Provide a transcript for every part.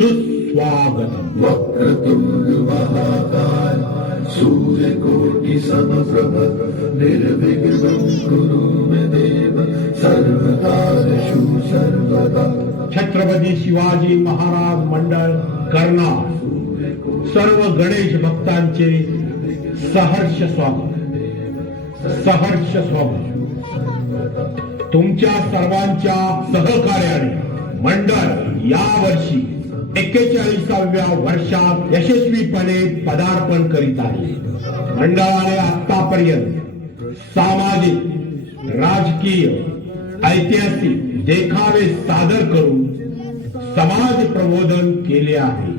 सुस्वागतम. वक्रतुंड महाकाय सूर्यकोटि समप्रभ निर्विघ्नं कुरु मे देव सर्वकार्येषु सर्वदा. छत्रपती शिवाजी महाराज मंडळ करणार सर्व गणेश भक्तांचे सहर्ष स्वागत. सहर्ष स्वागत. तुमच्या सर्वांच्या सहकार्याने मंडळ या वर्षी 41व्या वर्षात यशस्वीपणे पदार्पण करीत आहे. मंडळाने आतापर्यंत सामाजिक, राजकीय, ऐतिहासिक देखावे सादर करून समाज प्रबोधन केले आहे.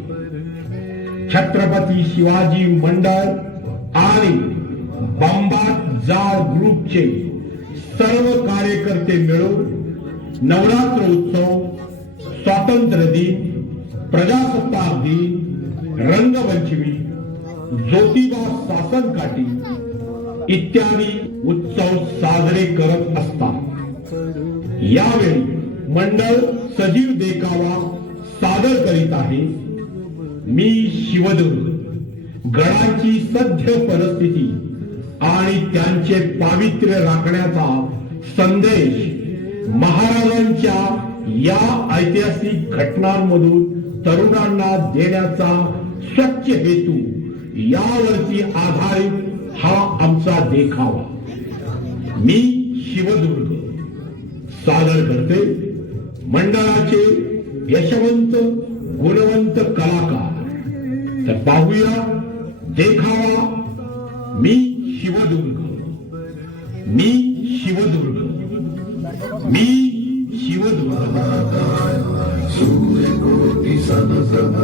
छत्रपती शिवाजी मंडळ आणि बंबात जाळ ग्रुपचे सर्व कार्यकर्ते मिळून नवरात्र उत्सव, स्वातंत्र्य दिन, प्रजासत्ताक दिन, रंगपंचमी, ज्योतिबा शासन काठी इत्यादी उत्सव साजरे करत असतात. यावेळी मंडळ सजीव देखावा सादर करीत आहे. मी शिवदुर्ग गडाची सध्य परिस्थिती आणि त्यांचे पावित्र्य राखण्याचा संदेश महाराजांच्या या ऐतिहासिक घटनांमधून तरुणांना देण्याचा स्वच्छ हेतू यावरती आधारित हा आमचा देखावा. मी शिवदुर्ग सादर करते मंडळाचे यशवंत गुणवंत कलाकार. तर पाहूया देखावा. मी शिवदुर्ग, मी शिवदुर्ग, मी शिवदुर्ग. सूर्यकोटि समप्रभ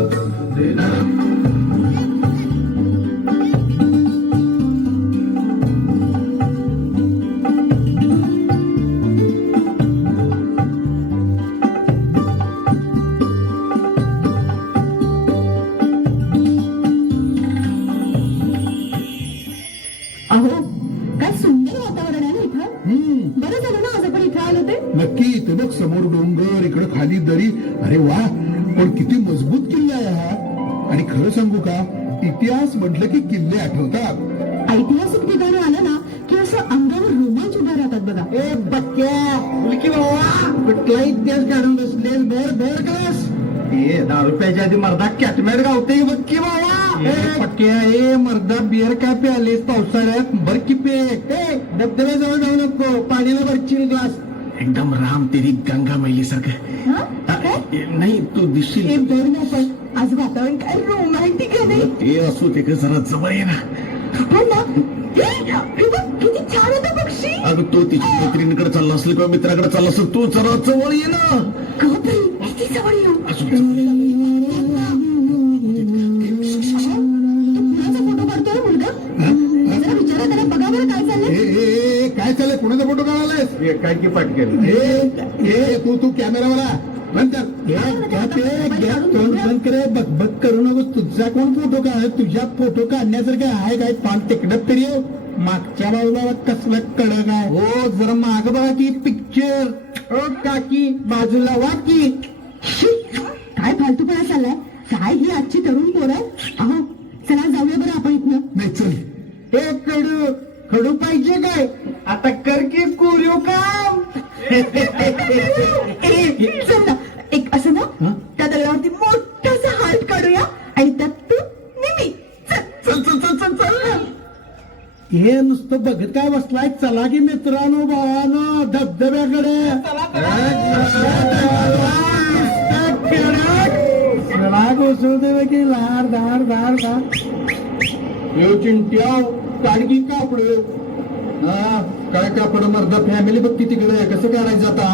अहो काय सुंदर वातावरण आहे ना इथं. बरं झालं ना आज आपण इथं आलो ते. नक्की. ते बघ समोर डोंगर, इकडे खाली दरी. अरे वा, पण किती मजबूत किल्ला आहे हा. आणि खरं सांगू का, इतिहास म्हटलं की किल्ले आठवतात. ऐतिहासिक ठिकाणी आलं ना की असं अंगावर रोमांच उभा राहतात बघा. ए बक्क्या मुलगी बाबा कुठला इतिहास काढून बसले भर कस. ए 10 रुपयाच्या आधी मर्दा कॅटमॅट गावते बक्की बाबा. ए पक्क्या ए मर्दा बिअर काय प्यालेस पावसाळ्यात बर की पे. ए धबधब्याजवळ जाऊ नको, पाण्याला भरशील ग्लास. एकदम राम तेरी गंगा मैली सारखं. नाही तू दिसशील. हे बरं ना पण आज वातावरण काय रोमॅन्टिक आहे नाही. ते असू ते जरा जवळ ये ना. पण ना हे बघ किती छान होता पक्षी. अगं तो तिच्या मैत्रिणीकडे चालला असेल किंवा मित्राकडे चालला असेल, तू जरा जवळ ये ना. किती जवळ येऊ. असू फोटो काढतोय मुलगा. जरा विचारा त्याला, बघा बरं काय चाललंय. काय चाललंय? कोणाचा फोटो काढायलायस? काय की पाठ केलं. तू कॅमेरावाला बंद कर. बघ करू नकोस. तुझा कोण फोटो काढ? तुझ्या फोटो काढण्यासारखं आहे काय? पान तिकडं तरी मागच्या बाजूला कसलं कडक आहे. हो जरा माग बघा की पिक्चर. ओ काकी बाजूला वा की. काय फालतूपणा चाललाय. काय ही आजची तरुण पोर आहे. अहो चला जाऊया बरं आपण इथनं. नाही चल. हे खडू पाहिजे काय? आता कर की कोरिओ काम. चल ना एक असं ना त्या दगडावरती मोठासा हार्ट काढूया आणि त्यात तू नेहमी चल चल चल चल चल. हे नुसतं बघत काय बसलाय. चला की मित्रांनो भावानो धबधब्याकडे. घोसळते की लार धार धार धार. चिंट्या काडगी कापड. काय कापड मर्दा फॅमिली बघ किती तिकडे कसं काढायचं आता.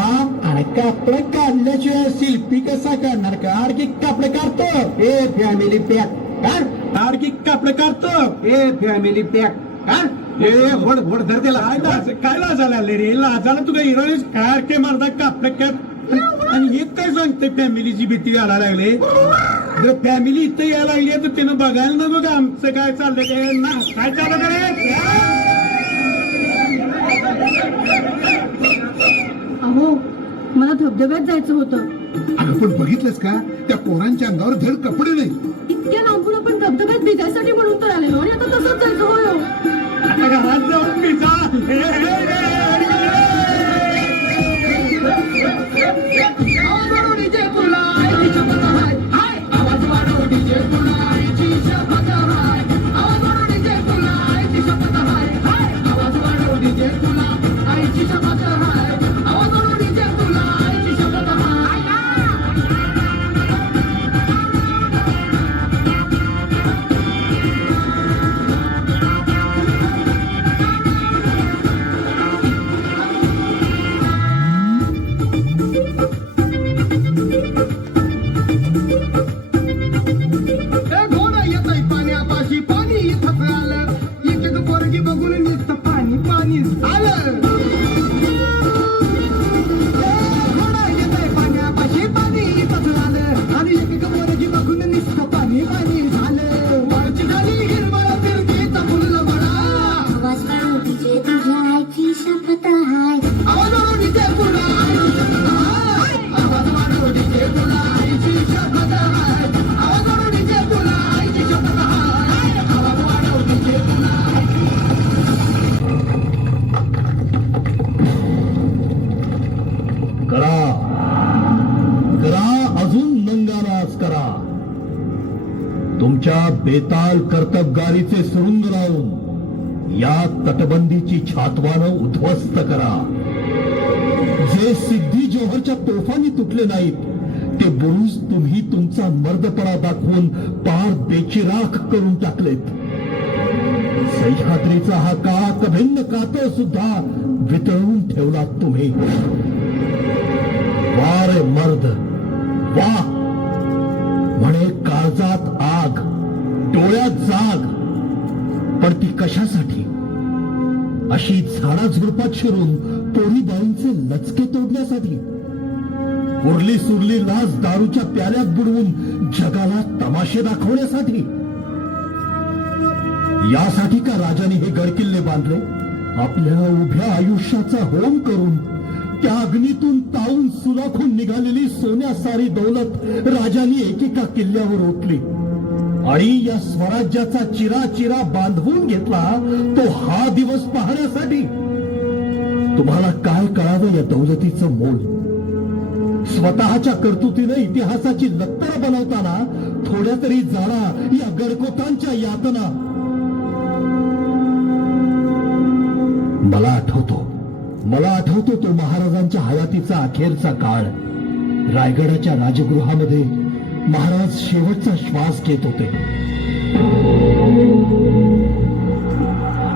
अरे कापड काढल्याशिवाय शिल्पी कसा काढणार. काडकी कापड काढतो. ए फॅमिली पॅक काढ. काडकी कापड काढतो. ए फॅमिली पॅक काढ. घोड धर त्याला. काय लाजायला आले रे. लाजाला तुला हिरोईस काय के मारता कापड काढ. आणि हे काय सांगते फॅमिलीची भीती घालायला लागले. जर फॅमिली इथं यायला लागली तर त्यानं बघायला ना बघा आमचं काय चाललंय. काय चाललं रे. अहो मला धबधब्यात जायचं होतं अगं पण बघितलंस का त्या पोरांच्या अंगावर धड कपडे नाही. इतक्या लांबून आपण धबधब्यात भिजायसाठी म्हणून तर आलेलो आणि आता तसंच जायचं होय हो. हात जाऊन पिझ्झा पाण्यापाशी पाणी इथं आलं. एक एक पोरगी बघून नुसतं पाणी पाणी झालं. घोडा येतंय पाण्यापाशी पाणी इथं आलं आणि एक एक पोरगी बघून नुसतं पाणी पाणी झालं. वरची खाली हिरवळ फिरतीचा फुल बळा. आवाज काढू तिचे तुझ्या आईची शपथ हाय. आवाज वाढव डीजे तुला आईची शपथ हाय. आवाज वाढव डीजे तुला आईची शपथ हाय. आवाज वाढव डीजे तुला आईची शपथ हाय. आवाज वाढव डीजे तुला. करा करा अजून नंगानाच करा. तुमच्या बेताल कर्तबगारीचे सुरुंग लावून या तटबंदीची छातवानं उद्ध्वस्त करा. जे सिद्धी जोहरच्या तोफांनी तुटले नाहीत ते बुरुज तुम्ही तुमचा मर्दपणा दाखवून पार बेचिराख करून टाकलेत. सह्याद्रीचा हा काळा भिन्न कातळ सुद्धा वितळून ठेवलात तुम्ही. वा रे मर्द वा. म्हणे काळजात आग डोळ्यात जाग, पण ती कशासाठी? अशी झाडाझुडपात शिरून पोरी बाईंचे लचके तोडण्यासाठी? उरली सुरली लाज दारूच्या प्याल्यात बुडवून जगाला तमाशे दाखवण्यासाठी? यासाठी का राजाने हे गडकिल्ले बांधले? आपल्या उभ्या आयुष्याचा होम करून त्या अग्नीतून तावून सुलाखून निघालेली सोन्यासारी दौलत राजांनी एकेका किल्ल्यावर ओतली आणि या स्वराज्याचा चिरा बांधवून घेतला, तो हा दिवस पाहण्यासाठी. तुम्हाला काय कळावं या दौलतीचं मोल? स्वतःच्या कर्तृतीनं इतिहासाची लत्तर बनवताना थोड्या तरी जाणा या गडकोटांच्या यातना. मला आठवतो तो महाराजांच्या हयातीचा अखेरचा काळ. रायगडाच्या राजगृहामध्ये महाराज शेवटचा श्वास घेत होते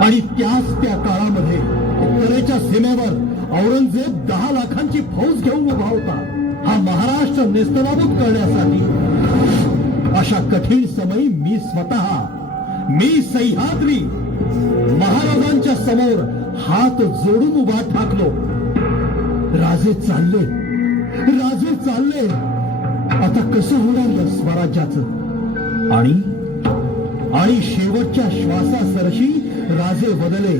आणि त्या काळामध्ये उत्तरेच्या सीमेवर औरंगजेब 10 लाखांची फौज घेऊन उभा होता. हा महाराष्ट्र नेस्तनाबूत करण्यासाठी. अशा कठीण समयी मी सह्याद्री महाराजांच्या समोर हात जोडून उभा ठाकलो. राजे चालले. आता कसं होणार या स्वराज्याचं? आणि शेवटच्या श्वासासरशी राजे बदले.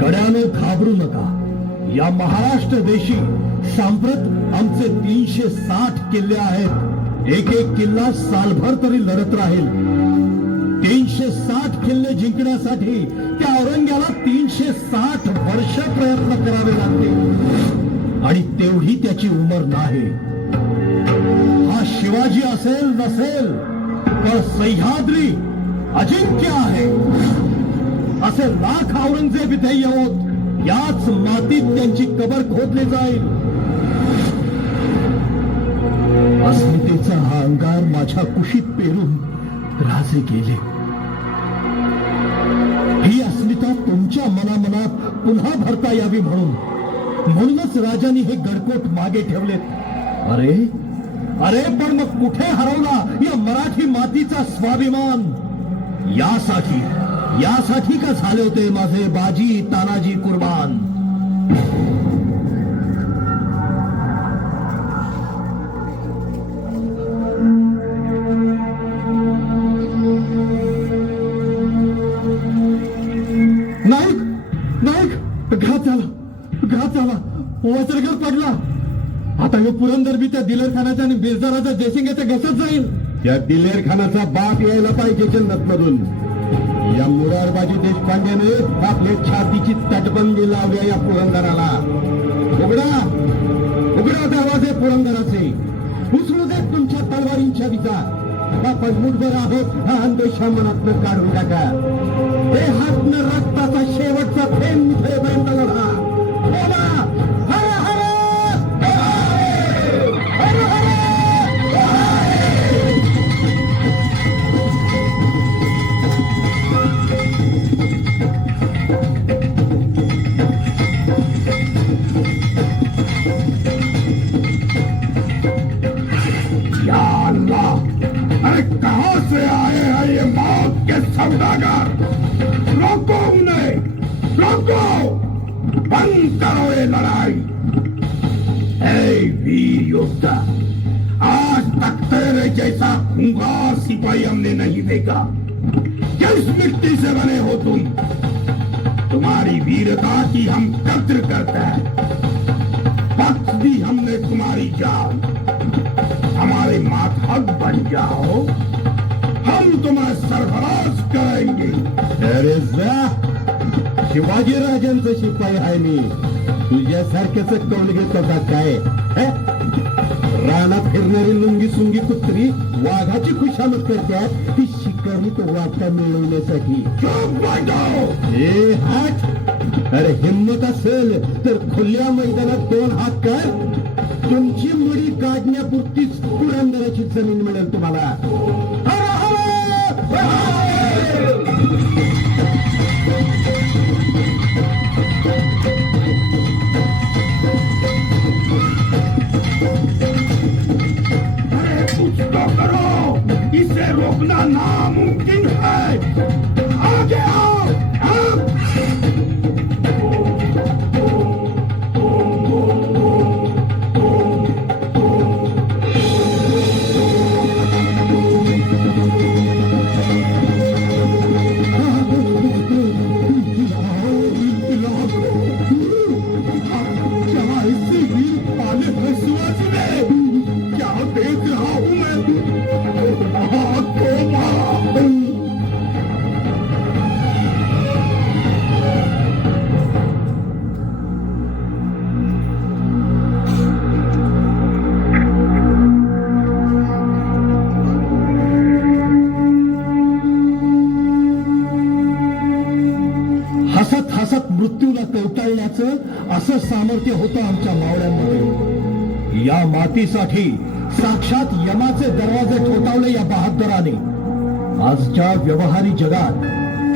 कड्यानं घाबरू नका. या महाराष्ट्र देशी सांप्रत आमचे 360 किल्ले आहेत. एक किल्ला सालभर तरी लढत राहील. 360 किल्ले जिंकण्यासाठी त्या औरंग्याला 360 वर्ष प्रयत्न करावे लागतील आणि तेवढी त्याची उमर नाही. हा शिवाजी असेल नसेल, पण सह्याद्री अजिंक्य आहे. असे लाख औरंगजेब इथे येवोत. याच मातीत त्यांची कबर खोदली जाईल. अस्मितेचा हा अंगार माझ्या कुशीत पेरून राजे गेले. ही अस्मिता तुमच्या मनामनात पुन्हा भरता यावी म्हणूनच राजांनी हे गडकोट मागे ठेवलेत. अरे पण मग कुठे हरवला या मराठी मातीचा स्वाभिमान? यासाठी का झाले होते माझे बाजी तानाजी कुर्बान? नाईक घात झाला वज्रगड पडला. पुरंदर बी त्या दिलेर खानाचा आणि बिरजाराचा जयसिंगाच्या घसत जाईल. त्या दिलेर खानाचा बाप यायला पाहिजे जन्नत मधून. या मुरारबाजी देशपांडेने आपल्या छातीची तटबंदी लावली या पुरंदराला. उघडा उघडा दरवाजे पुरंदराचे. उचलू दे तुमच्या तलवारींच्या विचार. आपण मुठभर आहोत हा अंदेशा मनातनं काढून टाका. हे हातनं रक्ताचा शेवटचा थेंब मुठेपर्यंत लढा. बोला हर हर हर हर. या अल्लाह, अरे कहां से आए हैं ये मौत के सौदागर? रोको उन्हें, रोको, बंद करो ये लड़ाई. हे वीर योद्धा, आज तक तेरे जैसा खूंखार सिपाही हमने नहीं देखा. किस मिट्टी से बने हो तुम? तुम्हारी वीरता की हम कद्र करते हैं. बख्श दी हमने तुम्हारी जान. हमारे मातहत बन जाओ, हम तुम्हें सरफराज करेंगे. अरे जा, शिवाजी राजांचं शिपाई आहे मी. तुझ्यासारख्याच कौल घेत होता काय? रानात फिरणारी लुंगी सुंगी कुत्री वाघाची खुशामत करतात ती शिकारीत वाटा मिळवण्यासाठी. चुप बैठो. हे हात. अरे हिम्मत असेल तर खुल्या मैदानात 2 हात कर. तुमची मुडी काढण्यापुरतीच पुरंदराची जमीन मिळेल तुम्हाला. हर हर. अरे कुछ तो करो, इसे रोकना नामुमकिन है. आगे आओ, आओ. हसत हसत मृत्यूला कवटाळण्याचं असं सामर्थ्य होतं आमच्या मावळ्यांमध्ये. या मातीसाठी साक्षात यमाचे दरवाजे ठोठावले या बहादराने. आजच्या व्यवहारी जगात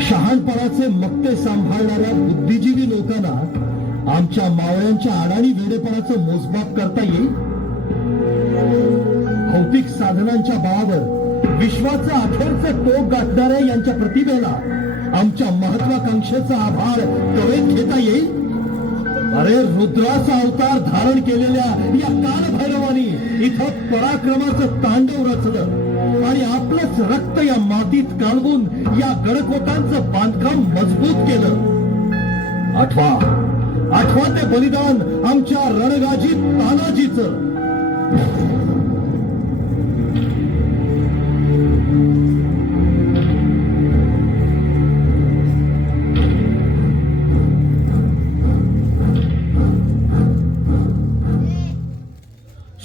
शहाणपणाचे मक्ते सांभाळणाऱ्या बुद्धिजीवी लोकांना आमच्या मावळ्यांच्या अडाणी वेडेपणाचं मोजमाप करता येईल. भौतिक साधनांच्या बळावर विश्वाचं अखेरचं टोक गाठणाऱ्या यांच्या प्रतिभेला आमच्या महत्वाकांक्षेचा आभार कवेत घेता येईल. अरे रुद्राचा अवतार धारण केलेल्या या कालभैरवानी इथं पराक्रमाचं तांडव रचलं आणि आपलंच रक्त या मातीत कालवून या गडकोटांचं बांधकाम मजबूत केलं. आठवा ते बलिदान आमच्या रणगाजी तानाजीचं.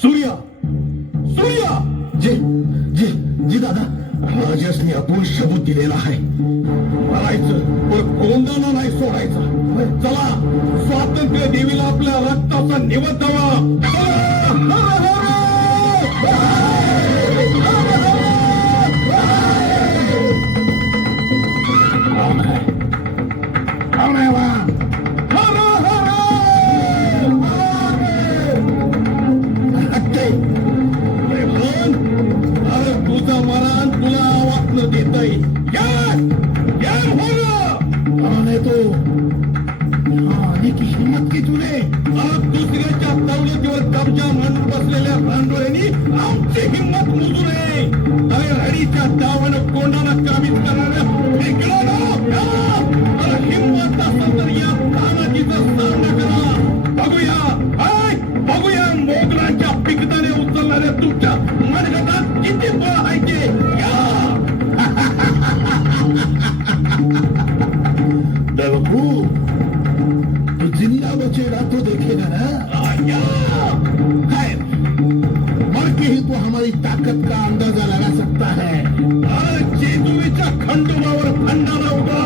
सूर्या सूर्या. जी जी जी दादा, राजसने अपूर्ण सबूत दिलेला आहे. मारायचं पण गोंदाना नाही सोडायचा. चला स्वातंत्र्य देवीला आपल्या रक्ताचा निवद द्यावा. कौन है वहाँ? तुझा मरण तुला वाचणं देत येईल. कौन है तू? यहाँ आने की हिम्मत की तूने? दुसऱ्याच्या दौलतीवर कब्जा मांडून बसलेल्या भांडवळींनी आमची हिंमत मोजू नये. हडीच्या दावानं कोंडाला काबीज करणाऱ्या हिंमत असेल तर या तानाजीचा सामना करा. बघूया मोगलांच्या तुमच्या मनगटात किती बळ आहे ते या. देवकू, तू जिंदा बचेगा तो देखेगा ना. है मर के ही तो हमारी ताकत का अंदाजा लगा सकता है. जेजुरीच्या खंडोबावर खंडाला उभा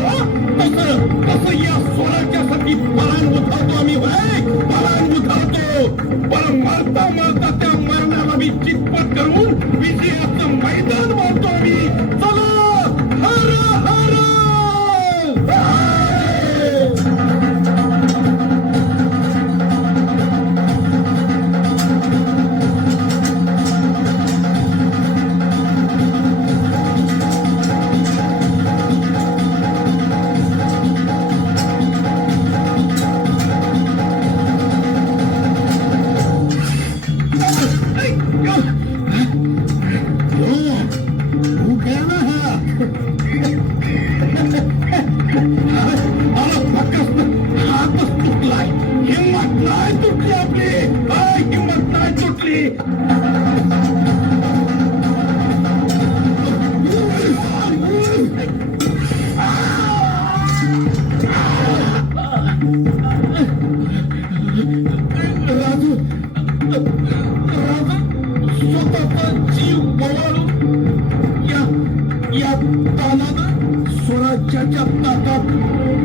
तसं या स्वराज्यासाठी परांग उठावतो आम्ही भाई, परांग उठावतो. पण मरता मरता त्या मरणाला मी चितपट करून विजयाचं मैदान मारतो आम्ही. चला हर हर. हिम्मत नाही तुटली आपली, हिम्मत नाही तुटली. राजू, स्वतःचा जीव गमावून या तानानं स्वराज्याच्या ताटात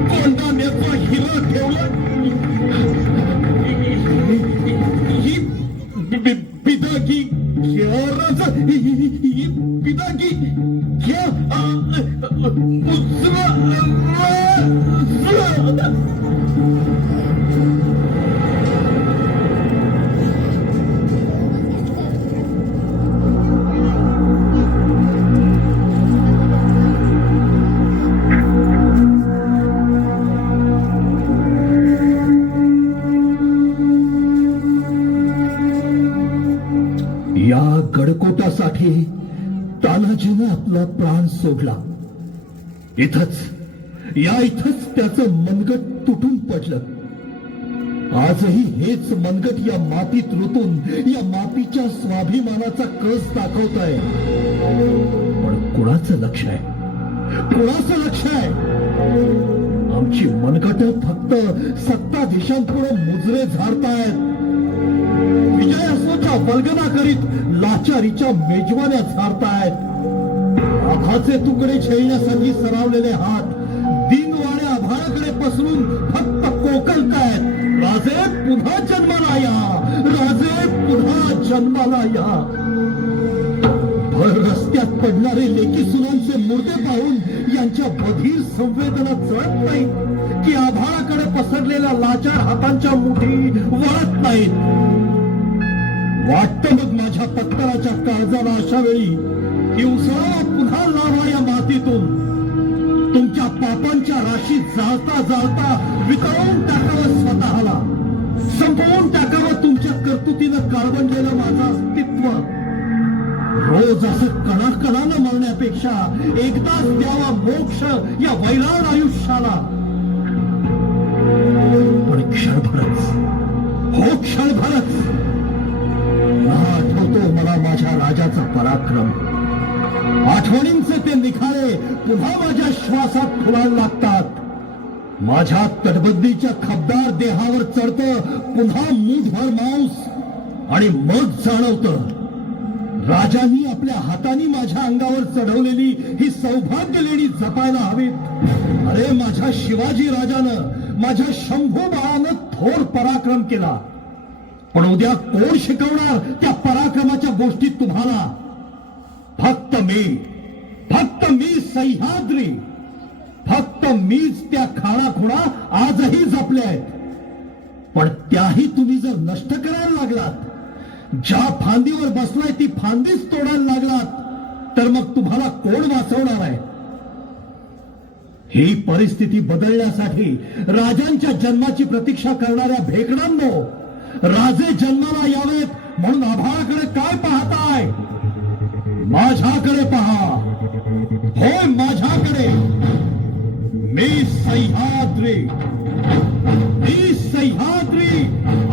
कोंडाण्याचा हिरा ठेवला. ही बिदागी घ्या राजा, ही बिदागी घ्या. या गडकोटासाठी तानाजीने आपला प्राण सोडला. इथंच त्याचं मनगट तुटून पडलं. आजही हेच मनगट या मातीत रुतून या मातीच्या स्वाभिमानाचा कस दाखवत आहे. पण कुणाचं लक्ष आहे? कुणाचं लक्ष आहे? आमची मनगट फक्त सत्ताधीशांपुढे मुजरे झाडतायत. विजय असोच्या वल्गना करीत लाचारीच्या मेजवान्या झाडतायत. आभाचे तुकडे खेळण्यासाठी सरावलेले हात दिनवाड्या आभाळाकडे पसरून फक्त कोकलतायत. राजे पुन्हा जन्माला या, राजे पुन्हा जन्माला या. भर रस्त्यात पडणारे लेकी सुनांचे मुर्दे पाहून यांच्या बधीर संवेदना जळत नाहीत की आभाळाकडे पसरलेल्या लाचार हातांच्या मुठी वळत नाहीत. वाटतं मग माझ्या पत्तराच्या काळजाला अशा वेळी की उसळा पुन्हा लावा या मातीतून. तुमच्या पापांच्या राशीत जाळता जाळता वितळवून टाकावं स्वतःला. संपवून टाकावं तुमच्या कर्तुतीनं काळवंडलेलं माझं अस्तित्व. रोज असं कणाकणानं मरण्यापेक्षा एकदाच द्यावा मोक्ष या वैराण आयुष्याला. पण क्षणभरच, हो क्षणभरच आठवतो मला माझ्या राजाचा पराक्रम. आठवणींचे ते निखारे पुन्हा माझ्या श्वासात फुलायला लागतात. माझ्या तटबंदीच्या खबदार देहावर चढतं पुन्हा मूठभर मांस. आणि मग जाणवतं राजांनी आपल्या हातांनी माझ्या अंगावर चढवलेली ही सौभाग्य लेणी जपायला हवीत. अरे माझ्या शिवाजी राजानं, माझ्या शंभू बाळानं थोर पराक्रम केला. पण उद्या कोण शिकवणार त्या पराक्रमाच्या गोष्टी तुम्हाला? फक्त मी सह्याद्री, फक्त मीच त्या खाणाखुणा आजही जपल्या आहेत. पण त्याही तुम्ही जर नष्ट करायला लागलात, ज्या फांदीवर बसलाय ती फांदीच तोडायला लागलात, तर मग तुम्हाला कोण वाचवणार आहे? ही परिस्थिती बदलण्यासाठी राजांच्या जन्माची प्रतीक्षा करणाऱ्या भेकडांनो, राजे जन्माला यावेत म्हणून आभाळाकडे काय पाहताय? माझ्याकडे पहा. होय माझ्याकडे. मी सह्याद्री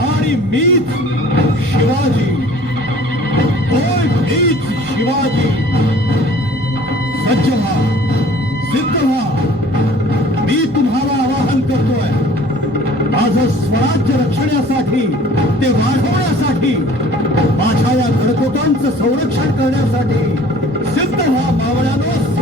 आणि मीच शिवाजी. मीच शिवाजी. सज्ज व्हा, सिद्ध व्हा. मी तुम्हाला आवाहन करतोय. माझं स्वराज्य रक्षण्यासाठी, ते वाढवण्यासाठी, माझ्या या घरकोटांचं संरक्षण करण्यासाठी सिद्ध व्हा मावळ्यानो,